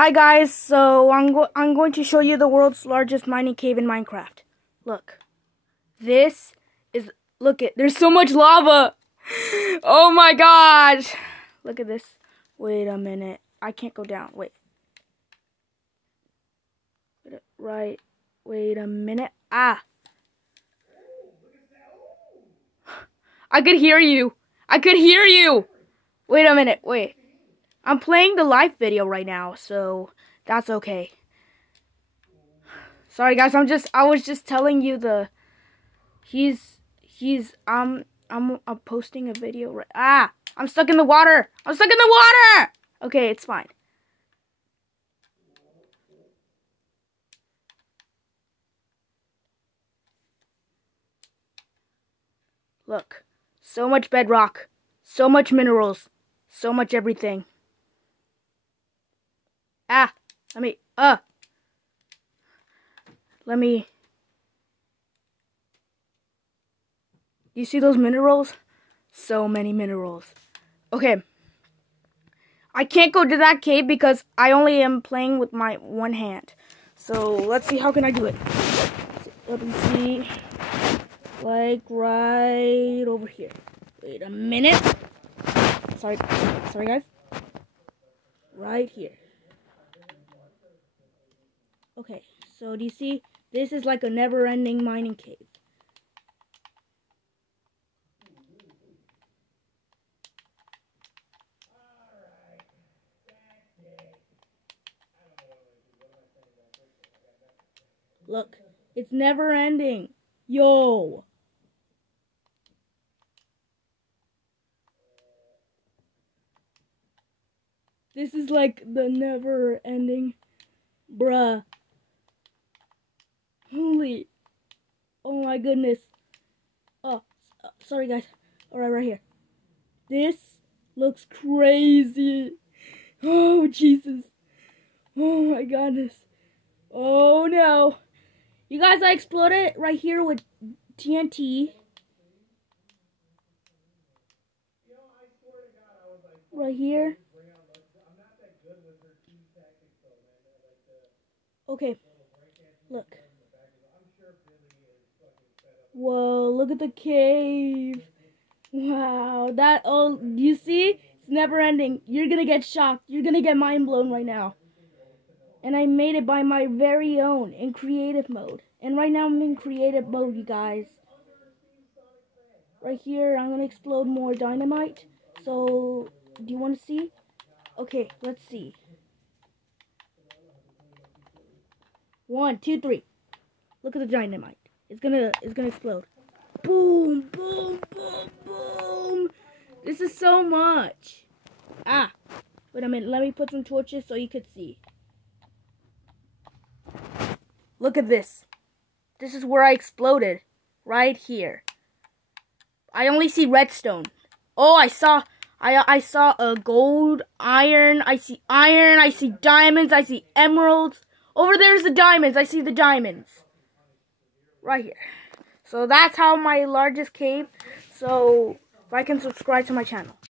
Hi guys, so I'm going to show you the world's largest mining cave in Minecraft. Look. There's so much lava. Oh my gosh. Look at this. Wait a minute. I can't go down. Wait. Wait a minute. Ah. I could hear you. Wait a minute. Wait. I'm playing the live video right now, so that's okay. Sorry guys, I was just telling you I'm posting a video right. I'm stuck in the water. Okay, it's fine. Look. So much bedrock, so much minerals, so much everything. You see those minerals? So many minerals. Okay. I can't go to that cave because I only am playing with my one hand. So, let's see, how can I do it? Let me see. Like, right over here. Wait a minute. Sorry guys. Right here. Okay, so do you see? This is like a never-ending mining cave. Look, it's never-ending. Yo! This is like the never-ending, bruh. Holy, oh my goodness. Oh, sorry guys. Alright, right here. This looks crazy. Oh, Jesus. Oh my goodness. Oh no. You guys, I exploded right here with TNT. Right here. Okay, look. Whoa, look at the cave. Wow, you see? It's never ending. You're gonna get shocked. You're gonna get mind blown right now. And I made it by my very own in creative mode. And right now I'm in creative mode, you guys. Right here, I'm gonna explode more dynamite. So, do you want to see? Okay, let's see. 1, 2, 3. Look at the dynamite. It's gonna explode. Boom, boom, boom, boom. This is so much. Wait a minute. Let me put some torches so you could see. Look at this. This is where I exploded. Right here. I only see redstone. Oh, I saw a gold, iron. I see diamonds. I see emeralds. Over there's the diamonds. I see the diamonds. Right here. So that's how my largest cave. So like and subscribe to my channel.